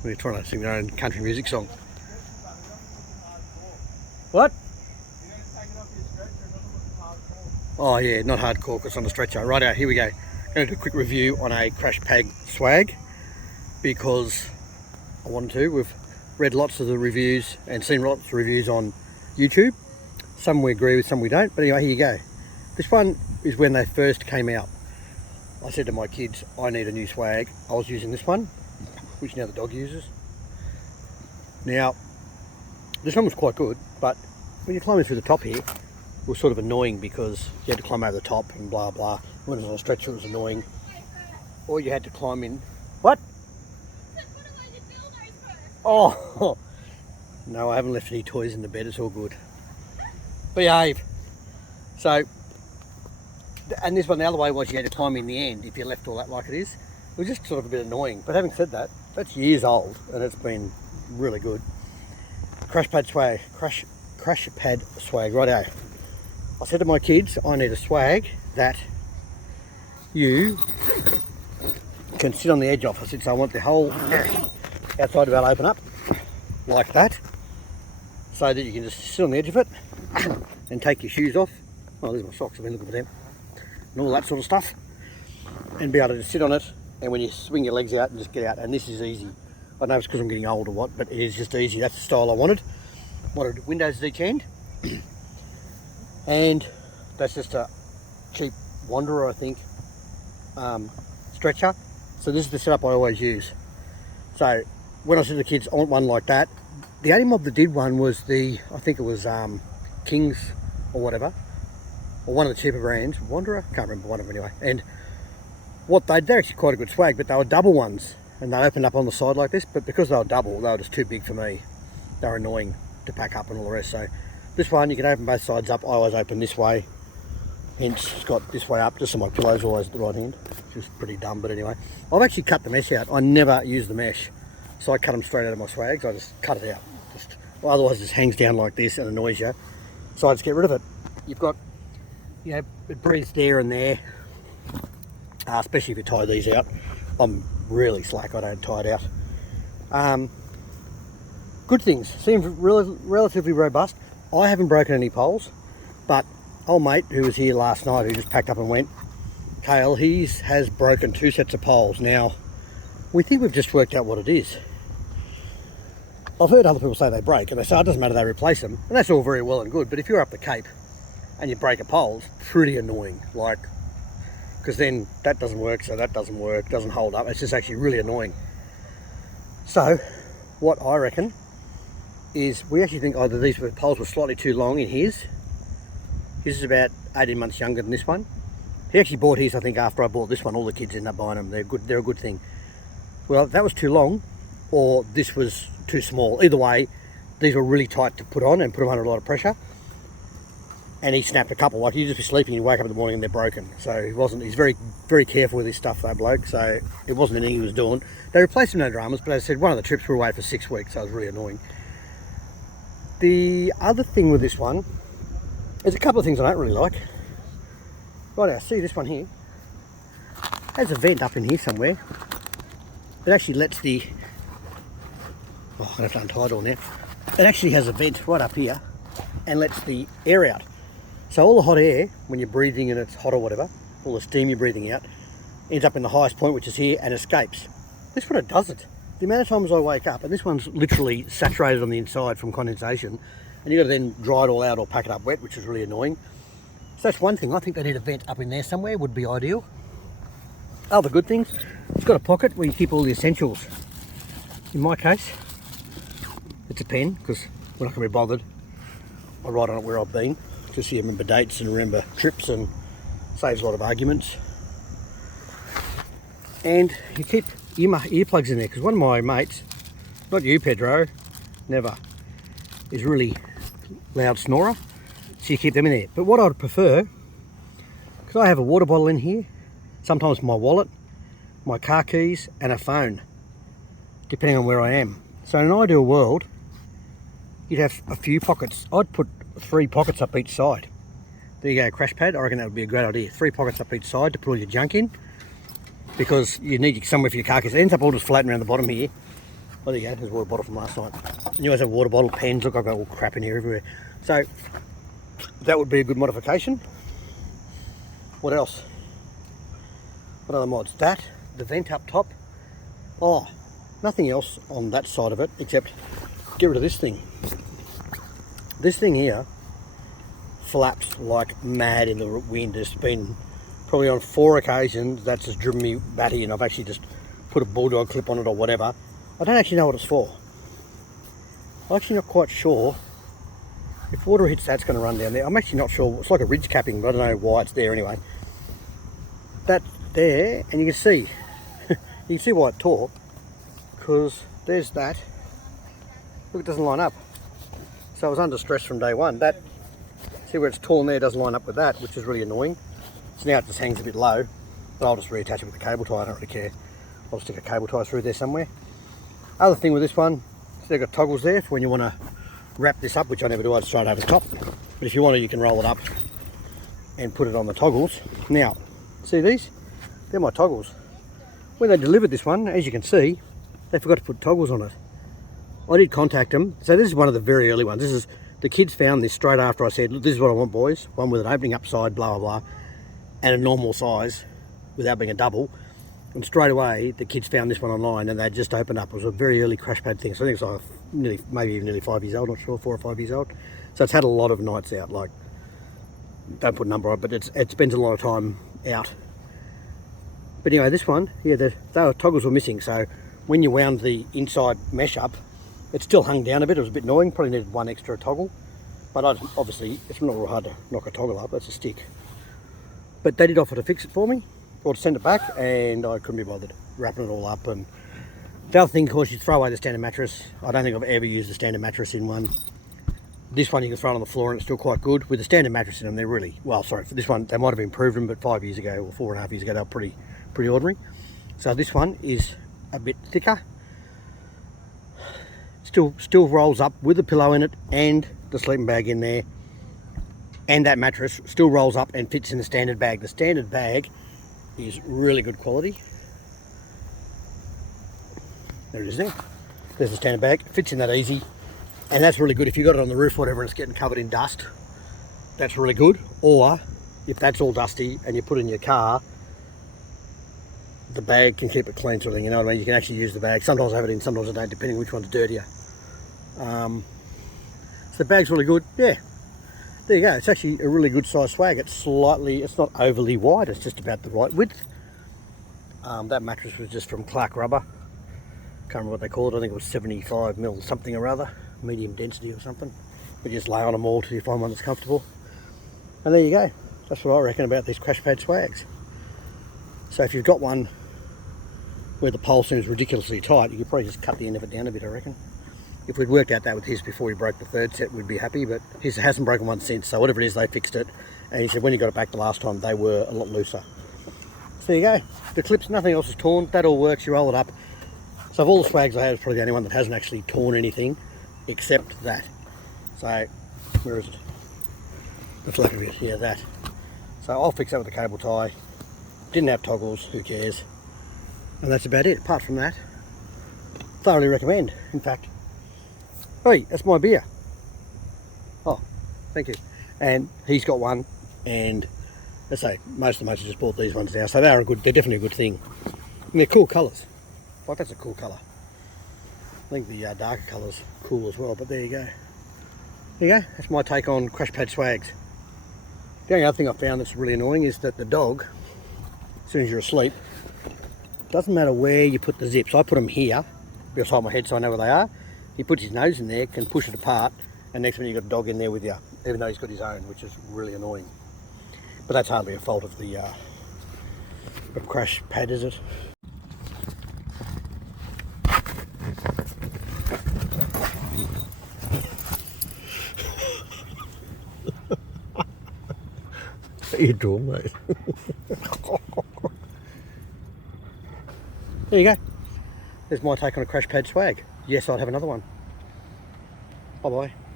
We're trying to sing their own country music song. What? Oh yeah, not hardcore because it's on the stretcher. Right out, here we go. Going to do a quick review on a crash pad swag because I wanted to. We've read lots of the reviews and seen lots of reviews on YouTube. Some we agree with, some we don't. But anyway, here you go. This one is when they first came out. I said to my kids, I need a new swag. I was using this one, which now the dog uses. Now, this one was quite good, but when you're climbing through the top here, it was sort of annoying because you had to climb over the top and blah blah. When it was on a stretcher, it was annoying. Or you had to climb in. What? Oh, no, I haven't left any toys in the bed. It's all good. Behave. So, and this one, the other way was you had to climb in the end if you left all that like it is. It was just sort of a bit annoying. But having said that, that's years old and it's been really good. Crash pad swag, crash pad swag, righto. I said to my kids, I need a swag that you can sit on the edge of. I said, so I want the whole outside about open up like that, so that you can just sit on the edge of it and take your shoes off. Oh, there's my socks, I've been looking for them. And all that sort of stuff. And be able to just sit on it, and when you swing your legs out and just get out. And this is easy. I don't know if it's because I'm getting old or what, but it is just easy. That's the style I wanted. Wanted windows at each end. And that's just a cheap Wanderer, I think, stretcher. So this is the setup I always use. So when I said to the kids, I want one like that. The only mob that did one was I think it was Kings or whatever, or one of the cheaper brands, Wanderer, can't remember, one of them anyway. And they're actually quite a good swag, but they were double ones, and they opened up on the side like this, but because they were double, they were just too big for me. They were annoying to pack up and all the rest. So this one, you can open both sides up. I always open this way, hence it's got this way up, just so my pillow's always at the right hand, which is pretty dumb, but anyway. I've actually cut the mesh out. I never use the mesh, so I cut them straight out of my swags. I just cut it out. Otherwise it just hangs down like this and annoys you. So I just get rid of it. You've got, you know, it breathes there and there, especially if you tie these out. I'm really slack, I don't tie it out. Good things, seems relatively robust. I haven't broken any poles, but old mate who was here last night, who just packed up and went, Kale, has broken 2 sets of poles. Now, we think we've just worked out what it is. I've heard other people say they break, and they say it doesn't matter, they replace them, and that's all very well and good, but if you're up the Cape and you break a pole, it's pretty annoying, like, because then that doesn't work, so that doesn't work, doesn't hold up. It's just actually really annoying. So what I reckon is we actually think either these poles were slightly too long in his. His is about 18 months younger than this one. He actually bought his, I think, after I bought this one. All the kids end up buying them. They're good. They're a good thing. Well, that was too long, or this was too small. Either way, these were really tight to put on and put them under a lot of pressure. And he snapped a couple. Like, you just be sleeping, you wake up in the morning and they're broken. So he's very, very careful with his stuff, that bloke. So it wasn't anything he was doing. They replaced him, no dramas, but as I said, one of the trips we were away for 6 weeks, so it was really annoying. The other thing with this one, there's a couple of things I don't really like. Right now, see this one here? There's a vent up in here somewhere. It actually lets the, I'm gonna have to untie it all now. It actually has a vent right up here and lets the air out. So all the hot air, when you're breathing and it's hot or whatever, all the steam you're breathing out, ends up in the highest point, which is here, and escapes. This one, it doesn't. The amount of times I wake up, and this one's literally saturated on the inside from condensation, and you've got to then dry it all out or pack it up wet, which is really annoying. So that's one thing. I think they need a vent up in there somewhere, would be ideal. Other good things, it's got a pocket where you keep all the essentials. In my case, it's a pen, because we're not going to be bothered. I write on it where I've been, just so you remember dates and remember trips, and saves a lot of arguments. And you keep earplugs in there, because one of my mates, not you Pedro, never, is really loud snorer, so you keep them in there. But what I'd prefer, because I have a water bottle in here, sometimes my wallet, my car keys and a phone, depending on where I am. So in an ideal world, you'd have a few pockets. I'd put 3 pockets up each side. There you go, crash pad. I reckon that would be a great idea. 3 pockets up each side to put all your junk in, because you need somewhere for your car keys. It ends up all just floating around the bottom here. Oh, there you go, there's a water bottle from last night. And you always have water bottle, pens, look, I've got all crap in here everywhere. So, that would be a good modification. What else? What other mods? That, the vent up top. Oh, nothing else on that side of it except get rid of this thing. This thing here flaps like mad in the wind. It's been probably on 4 occasions that's just driven me batty, and I've actually just put a bulldog clip on it or whatever. I don't actually know what it's for. I'm actually not quite sure. If water hits that, it's going to run down there. I'm actually not sure. It's like a ridge capping, but I don't know why it's there anyway. That there, and you can see, you can see why it tore, because there's that. Look, it doesn't line up. So I was under stress from day one. That, see where it's torn there, doesn't line up with that, which is really annoying. So now it just hangs a bit low, but I'll just reattach it with a cable tie. I don't really care. I'll stick a cable tie through there somewhere. Other thing with this one, so they've got toggles there for when you want to wrap this up, which I never do. I just throw it over the top. But if you want to, you can roll it up and put it on the toggles. Now, see these? They're my toggles. When they delivered this one, as you can see, they forgot to put toggles on it. I did contact them. So this is one of the very early ones. This is, the kids found this straight after I said, look, this is what I want, boys. One with an opening up side, blah, blah, blah, and a normal size without being a double. And straight away, the kids found this one online and they just opened up. It was a very early crash pad thing. So I think it's like maybe even nearly 5 years old, not sure, 4 or 5 years old. So it's had a lot of nights out, like, don't put a number on it, but it spends a lot of time out. But anyway, this one, yeah, the toggles were missing. So when you wound the inside mesh up, it still hung down a bit. It was a bit annoying, probably needed one extra toggle. But obviously, it's not real hard to knock a toggle up, that's a stick. But they did offer to fix it for me, or to send it back, and I couldn't be bothered wrapping it all up. And the other thing, of course, you throw away the standard mattress. I don't think I've ever used a standard mattress in one. This one you can throw it on the floor and it's still quite good. With the standard mattress in them, they're really, well, sorry, for this one, they might have improved them, but 5 years ago, or 4.5 years ago, they were pretty ordinary. So this one is a bit thicker. Still rolls up with a pillow in it and the sleeping bag in there. And that mattress still rolls up and fits in the standard bag. The standard bag is really good quality. There it is there. There's the standard bag. It fits in that easy. And that's really good if you got it on the roof, whatever, and it's getting covered in dust. That's really good. Or if that's all dusty and you put it in your car, the bag can keep it clean, sort of thing. You know what I mean? You can actually use the bag. Sometimes I have it in, sometimes I don't, depending on which one's dirtier. So the bag's really good. Yeah. There you go. It's actually a really good size swag. It's not overly wide. It's just about the right width. That mattress was just from Clark Rubber. Can't remember what they called it. I think it was 75 mil something or other. Medium density or something. But you just lay on them all till you find one that's comfortable. And there you go. That's what I reckon about these crash pad swags. So if you've got one where the pole seems ridiculously tight, you could probably just cut the end of it down a bit, I reckon. If we'd worked out that with his before he broke the third set, we'd be happy, but his hasn't broken one since, so whatever it is, they fixed it. And he said when he got it back the last time, they were a lot looser. So there you go. The clips, nothing else is torn. That all works. You roll it up. So of all the swags I have, it's probably the only one that hasn't actually torn anything, except that. So, where is it? The flap of it, yeah, that. So I'll fix that with a cable tie. Didn't have toggles, who cares? And that's about it. Apart from that, thoroughly recommend, in fact. Hey, that's my beer. Oh, thank you. And he's got one, and let's say most of the mates have just bought these ones now, so they're definitely a good thing. And they're cool colours. Like, that's a cool colour. I think the darker colour's cool as well, but there you go. There you go. That's my take on crash pad swags. The only other thing I found that's really annoying is that the dog, as soon as you're asleep, doesn't matter where you put the zips. I put them here, beside my head so I know where they are. He puts his nose in there, can push it apart, and next minute you've got a dog in there with you, even though he's got his own, which is really annoying. But that's hardly a fault of the crash pad, is it? You draw, mate. There you go. There's my take on a crash pad swag. Yes, I'd have another one. Bye bye.